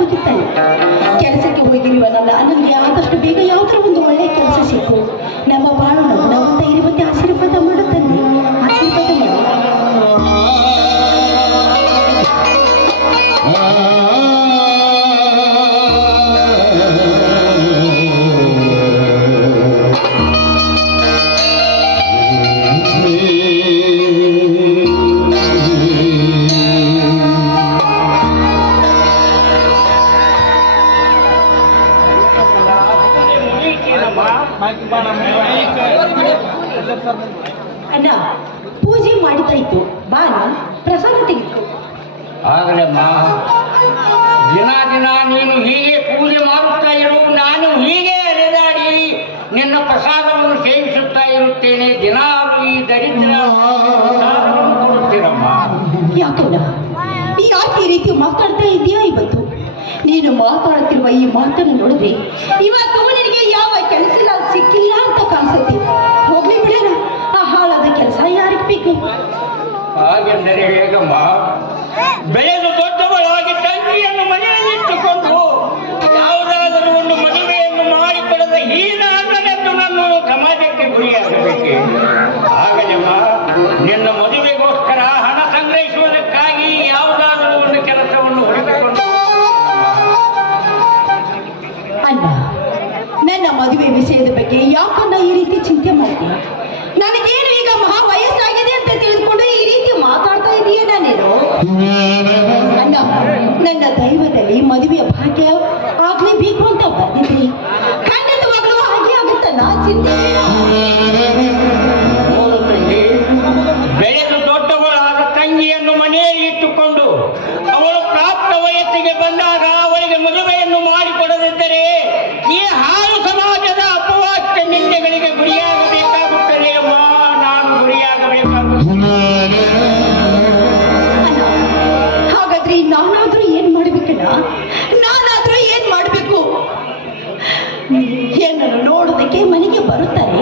ಹೋಗಿದ್ದಾನೆ. ಕೆಲಸಕ್ಕೆ ಹೋಗಿರುವಲ್ಲ, ನನಗೆ ಆದಷ್ಟು ಬೇಗ ಯಾವ್ದಾರು ಒಂದು ಒಳ್ಳೆಯ ಕೆಲಸ ಸಿಕ್ಕು ನಮ್ಮ ಬಾಳು ನಗುನವಂತ ಇರುವಂತೆ ಆಶೀರ್ವಾದ ಮಾಡುತ್ತಾನೆ. ಆಶೀರ್ವಾದ ಮಾಡಿ. ಅಣ್ಣ, ಪೂಜೆ ಮಾಡಿದ್ದಾಯ್ತು, ಬಾನ ಪ್ರಸಾದ ತೆಗೆದುಕೋ. ಆಗಲಮ್ಮ, ದಿನ ದಿನ ನೀನು ಹೀಗೆ ಪೂಜೆ ಮಾಡುತ್ತಾ ಇರು, ನಾನು ಹೀಗೆ ಅಲೆದಾಡಿ ನಿನ್ನ ಪ್ರಸಾದವನ್ನು ಸೇವಿಸುತ್ತಾ ಇರುತ್ತೇನೆ. ದಿನ ಈ ದರಿದ್ರ ಕೊಡುತ್ತೀರಮ್ಮ. ಯಾಕಣ್ಣ, ಯಾಕೆ ಈ ರೀತಿ ಮಾತಾಡ್ತಾ ಇದೆಯಾ? ಇವತ್ತು ನೀನು ಮಾತಾಡ್ತಿರುವ ಈ ಮಾತನ್ನು ನೋಡಿದ್ರೆ ಇವತ್ತು ನಿನಗೆ ಯಾವ ಕೆಲಸ ಸಿಕ್ಕಿಲ್ಲ ಅಂತ ಕಾಣಿಸುತ್ತೆ. ಹೋಗ್ಲಿ ಬಿಡೋಣ, ಆ ಹಾಳಾದ ಕೆಲಸ ಯಾರಿಗೆ ಬೇಕು? ಹಾಗೆಂದರೆ ಹೇಗಮ್ಮ? ಬೆಳೆದು ದೊಡ್ಡವಳಾಗಿ ತಂಗಿಯನ್ನು ಮನೆಯಲ್ಲಿಟ್ಟುಕೊಂಡು ಯಾವುದಾದರೂ ಒಂದು ಮದುವೆಯನ್ನು ಮಾಡಿಕೊಡದ ಹೀನ ಅನ್ನನೆಂದು ನನ್ನ ಸಮಾಜಕ್ಕೆ ಗುರಿಯಾಗಬೇಕೆ? ಆಗಲಮ್ಮ, ನಿನ್ನ ಮದುವೆಗೋಸ್ಕರ ಹಣ ಸಂಗ್ರಹಿಸುವುದಕ್ಕಾಗಿ ಯಾವುದಾದರೂ ಒಂದು ಕೆಲಸವನ್ನು ಹುಡುಕಿಕೊಂಡು. ಅಣ್ಣ, ನನ್ನ ಮದುವೆ ವಿಷಯದ ಬಗ್ಗೆ ಯಾಕನ್ನ ಈ ರೀತಿ ಚಿಂತೆ ಮಾಡ್ತೀನಿ? ನನಗೇನು ಈಗ ಮಹಾ ವಯಸ್ಸಾಗಿದೆ ಅಂತ ತಿಳಿದುಕೊಂಡು ಈ ರೀತಿ ಮಾತಾಡ್ತಾ ಇದೀಯ ನಾನೇನು? ಅಣ್ಣ, ನನ್ನ ದೈವದಲ್ಲಿ ಮದುವೆಯ ಭಾಗ್ಯ ಆಗ್ಲೇಬೇಕು ಅಂತ ಬಂದಿದ್ದೆ. ಖಂಡಿತವಾಗ್ಲೂ ಹಾಗೆ ಆಗುತ್ತಲ್ಲ, ಚಿಂತೆ. ಬೆಳೆದು ದೊಡ್ಡವಳಾದ ತಂಗಿಯನ್ನು ಮನೆಯಲ್ಲಿಟ್ಟುಕೊಂಡು ಅವಳು ಪ್ರಾಪ್ತ ವಯಸ್ಸಿಗೆ ಬಂದಾಗ ಅವಳಿಗೆ ಮದುವೆಯನ್ನು ಮಾಡಿಕೊಡದಿದ್ದರೆ ಈ ಹಾಳು ಸಮಾಜದ ಅಪವಾಕ್ಯ ನಿಂದೆಗಳಿಗೆ ಗುರಿಯಾಗಬೇಕಾಗುತ್ತದೆ ಅಮ್ಮ. ನಾನು ಗುರಿಯಾಗಬೇಕಾಗುತ್ತದೆ. ಹಾಗಾದ್ರೆ ನಾನಾದ್ರೂ ಏನ್ ಮಾಡ್ಬೇಕಣ್ಣ? ನಾನಾದ್ರೂ ಏನ್ ಮಾಡ್ಬೇಕು? ಏನನ್ನು ನೋಡೋದಕ್ಕೆ ಮನೆಗೆ ಬರುತ್ತಾರೆ,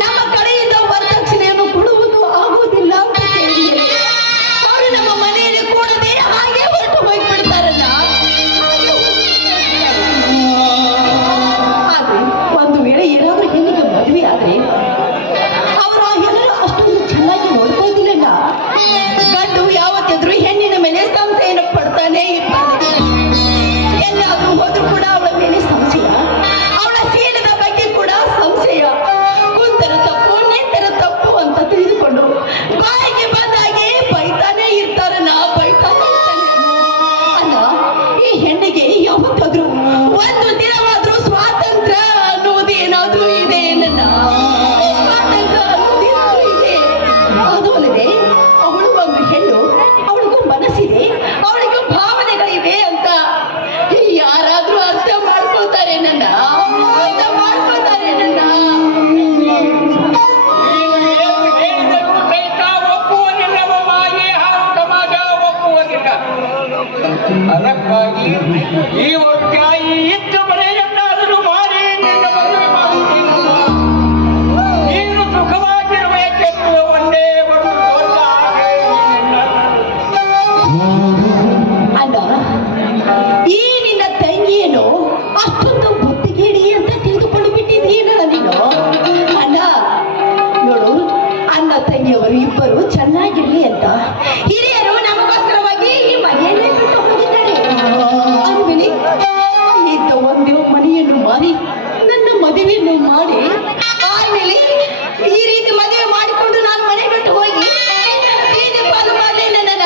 ನಮ್ಮ ಕಡೆಯಿಂದ ವರದಕ್ಷಿಣೆಯನ್ನು ಕೊಡುವುದು ಆಗುವುದಿಲ್ಲ ಅಂತ ಹೇಳಿದರೆ ಅವರು ನಮ್ಮ ಮನೆಯಲ್ಲಿ ಕೂಡದೆ ಹಾಗೆ ಹೊರಟು ಹೋಗ್ಬಿಡ್ತಾರಲ್ಲ. ಆದ್ರೆ ಒಂದು ವೇಳೆ ಏನಾದ್ರೂ ಹೆಣ್ಣಿಗೆ ಮದುವೆ ಆದ್ರೆ ಅವರು ಆ ಹೆಣ್ಣನ್ನು ಅಷ್ಟೊಂದು ಚೆನ್ನಾಗಿ ನೋಡ್ತಾ ಇದ್ದಿಲ್ಲ. ಗಂಡು ಯಾವತ್ತಿದ್ರು ಹೆಣ್ಣಿನ ಮೇಲೆ ಸಂಶಯನ ಪಡ್ತಾನೆ ಇರ್ತಾನೆ. ಎಲ್ಲಾದ್ರೂ ಹೋದ್ರೂ ಕೂಡ ಅವಳ ಮೇಲೆ ಸಂಶಯ, ಅವಳ ಸೀಲದ ಬಗ್ಗೆ ಕೂಡ ಸಂಶಯ. ಕುಂತರ ತಪ್ಪು ನಿಂತರ ತಪ್ಪು ಅಂತ ತಿಳಿದುಕೊಂಡು ಬಾಯಿಗೆ ಬಂದಾಗೆ ಬೈತಾನೆ ಇರ್ತಾರಲ್ಲ, ಬೈತಾನೆ ಇರ್ತಾನೆ. ಅಲ್ಲ, ಈ ಹೆಣ್ಣಿಗೆ ಯಾವತ್ತಾದ್ರೂ ಒಂದು ದಿನವಾದ್ರೂ ಸ್ವಾತಂತ್ರ್ಯ ಅನ್ನೋದು ಏನಾದ್ರೂ ಇದೆ ನನ್ನ? ಸ್ವಾತಂತ್ರ್ಯ ಅನ್ನೋದೇನಾದ್ರೂ ಇದೆ? ಅದು ಅಲ್ಲದೆ ಅವಳು ಒಂದು ಹೆಣ್ಣು, ಅವಳಿಗೂ ಮನಸ್ಸಿದೆ, ಅವಳಿಗೂ ಭಾವನೆಗಳಿವೆ ಅಂತ ಯಾರಾದ್ರೂ ಅರ್ಥ ಮಾಡ್ಕೊಳ್ತಾರೆ ನನ್ನ? ಅರ್ಥ ಮಾಡ್ಕೊಳ್ತಾರೆ ನನ್ನ? ಹೇಳಿದರೂ ಸಹಿತ ಒಪ್ಪುವುದಿಲ್ಲವಮ್ಮ. ಈ ಹಾಳು ಸಮಾಜ ಒಪ್ಪುವುದಿಲ್ಲ. ಅದಕ್ಕಾಗಿ ಈ ವರ್ಷ ಈ ಇಷ್ಟು ಮನೆಯನ್ನಾದರೂ ಮಾಡಿ ನಿನ್ನ ಮದುವೆ ಮಾಡುತ್ತೀನಮ್ಮ. ನೀನು ಸುಖವಾಗಿರಬೇಕೆಂದು ಒಂದೇ ಒಂದು ದೊಡ್ಡ ಆಸೆ ಅಲ್ಲ, ಈ ನಿನ್ನ ತಂಗಿಯನ್ನು ಅಷ್ಟೊಂದು ಬುದ್ಧಿಗೇಡಿ ಅಂತ ತಿಳಿದುಕೊಂಡು ಬಿಟ್ಟಿದ್ದೀನಲ್ಲ ನೀನು? ಅಣ್ಣ ನೋಡು, ಅಣ್ಣ ತಂಗಿಯವರು ಇಬ್ಬರು ಚೆನ್ನಾಗಿರ್ಲಿ ಅಂತ ಹಿರಿಯರು ನಮಗೋಸ್ಕರವಾಗಿ ಈ ಮನೆಯನ್ನೇ ಬಿಟ್ಟು ಹೋಗಿದ್ದಾರೆ. ಅಂದ್ಮೇಲೆ ಇದ್ದ ಒಂದು ಮನೆಯನ್ನು ಮಾರಿ ನನ್ನ ಮದುವೆಯನ್ನು ಮಾಡಿ ಆಮೇಲೆ ಈ ರೀತಿ ಮದುವೆ ಮಾಡಿಕೊಂಡು ನಾನು ಮನೆ ಬಿಟ್ಟು ಹೋಗಿ ಬೀದಿ ಪಾಲು ಮಾಡಲಿ ನನ್ನ.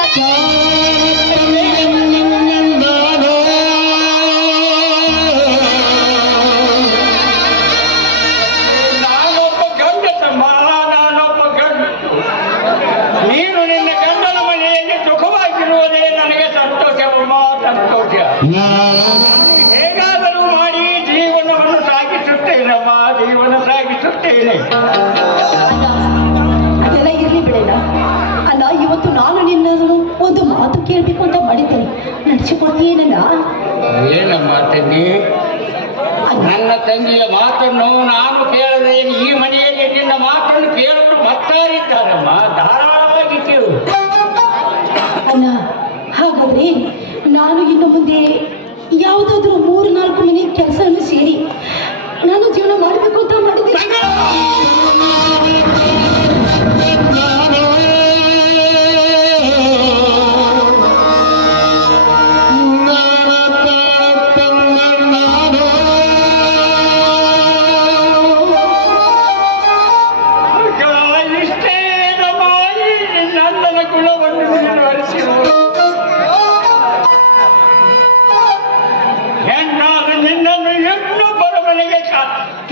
ನಾನೊಬ್ಬ ಗಂಡಸಮ್ಮ, ನಾನೊಬ್ಬ ಗಂಡಸು. ನೀನು ನಿನ್ನ ಗಂಡನ ಮನೆಯಲ್ಲಿ ಸುಖವಾಗಿರುವುದೇ ನನಗೆ ಸಂತೋಷವಮ್ಮ, ಸಂತೋಷ. ಹೇಗಾದರೂ ಮಾಡಿ ಜೀವನವನ್ನು ಸಾಗಿಸುತ್ತೇನಮ್ಮ, ಜೀವನ ಸಾಗಿಸುತ್ತೇನೆ. ಅದೆಲ್ಲ ಇರ್ಲಿ ಬಿಡೋಣ. ಅಲ್ಲ, ಇವತ್ತು ನಾನು ನಿನ್ನನ್ನು ಒಂದು ಮಾತು ಕೇಳಬೇಕು ಅಂತ ಮಾಡಿದ್ದೇನೆ, ನಡೆಸಿಕೊಡ್ತೀನಲ್ಲ? ಏನಮ್ಮ ತಂಗಿ? ನನ್ನ ತಂಗಿಯ ಮಾತನ್ನು ನಾನು ಕೇಳದೆ ಈ ಮನೆಯಲ್ಲಿ ನಿನ್ನ ಮಾತನ್ನು ಕೇಳಲು ಮತ್ತಾರಿದ್ದಾರಮ್ಮ. ಧಾರಾಳವಾಗಿ ಕೇಳು. ಅಲ್ಲ, ಹಾಗಾದ್ರೆ ನಾನು ಇನ್ನು ಮುಂದೆ ಯಾವುದಾದ್ರೂ 3-4 ಮನೆ ಕೆಲಸವನ್ನು ಸೇರಿ ನಾನು ಜೀವನ ಮಾಡಬೇಕು ಅಂತ ಮಾಡಿದ್ದೀನಿ.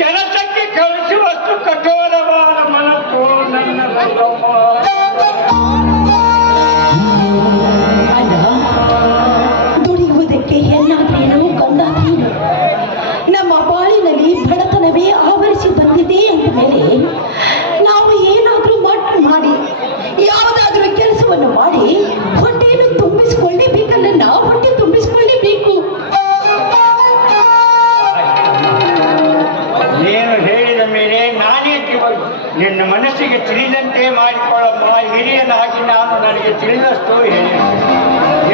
ಕೆಲಸಕ್ಕೆ ಕಳಿಸುವಷ್ಟು ಕಠೋರವಾದ ಮನಸ್ಸು ನನ್ನ ಅಲ್ಲ, ದುಡಿಯುವುದಕ್ಕೆ ಹೆಣ್ಣಾದ್ರೇನು ಗಂಡಾದ್ರೇನು ನಮ್ಮ ಬಾಳಿನಲ್ಲಿ ಬಡತನವೇ ಆವರಿಸಿ ಬಂದಿದೆ ಅಂದ ಮೇಲೆ ನಾವು ಏನಾದ್ರೂ ಮಾಡಿ ಯಾವುದಾದ್ರೂ ಕೆಲಸವನ್ನು ಮಾಡಿ ಹೊಟ್ಟೆಯನ್ನು ತುಂಬಿಸಿಕೊಳ್ಳೇಬೇಕಲ್ಲ. ನಾವು ಹೊಟ್ಟೆ ತುಂಬಿಸಿಕೊಳ್ಳೇಬೇಕು. ನೀನು ಹೇಳಿದ ಮೇಲೆ ನಾನೇ ನಿನ್ನ ಮನಸ್ಸಿಗೆ ತಿಳಿದಂತೆ ಮಾಡಿಕೊಳ್ಳಮ್ಮ. ಹಿರಿಯನಾಗಿ ನಾನು ನನಗೆ ತಿಳಿದಷ್ಟು ಹೇಳಿ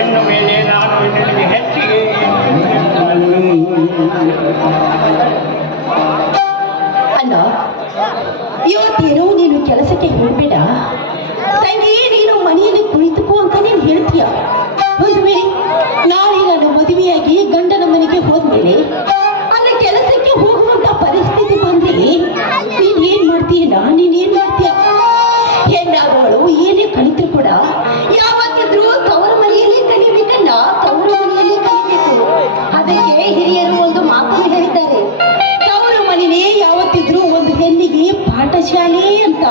ಇನ್ನು ಮೇಲೆ ನಾನು ನಿನಗೆ ಹೆಚ್ಚಿಗೆ ಅಲ್ಲ, ಇವತ್ತೇನೋ ನೀನು ಕೆಲಸಕ್ಕೆ ಹೋಗ್ಬೇಡ ತಂಗಿ, ನೀನು ಮನೆಯಲ್ಲಿ ಕುಳಿತುಕೋ ಅಂತ ನೀನು ಹೇಳ್ತೀಯ. ಒಂದು ವೇಳೆ ನಾಳೆ ನಾನು ಮದುವೆಯಾಗಿ ಗಂಡನ ಮನೆಗೆ ಹೋದ್ಮೇಲೆ ಅಲ್ಲಿ ಕೆಲಸಕ್ಕೆ ಹೋಗುವಂತ ಪರಿಸ್ಥಿತಿ ಬಂದ್ರೆ ನೀನ್ ಏನ್ ಮಾಡ್ತೀಯಲ್ಲ, ನೀನ್ ಏನ್ ಮಾಡ್ತೀಯ? ಹೆಣ್ಣಾದವಳು ಏನೇ ಕಲಿತರು ಕೂಡ ಯಾವತ್ತಿದ್ರು ತವರ ಮನೆಯಲ್ಲಿ ಕಲಿಬೇಕಲ್ಲ, ತವರು ಮನೆಯಲ್ಲಿ ಕಲಿಬೇಕು. ಅದಕ್ಕೆ ಹಿರಿಯರು ಒಂದು ಮಾತನ್ನು ಹೇಳಿದ್ದಾರೆ, ತವರು ಮನೆಯೇ ಯಾವತ್ತಿದ್ರು ಒಂದು ಹೆಣ್ಣಿಗೆ ಪಾಠಶಾಲೆ ಅಂತ.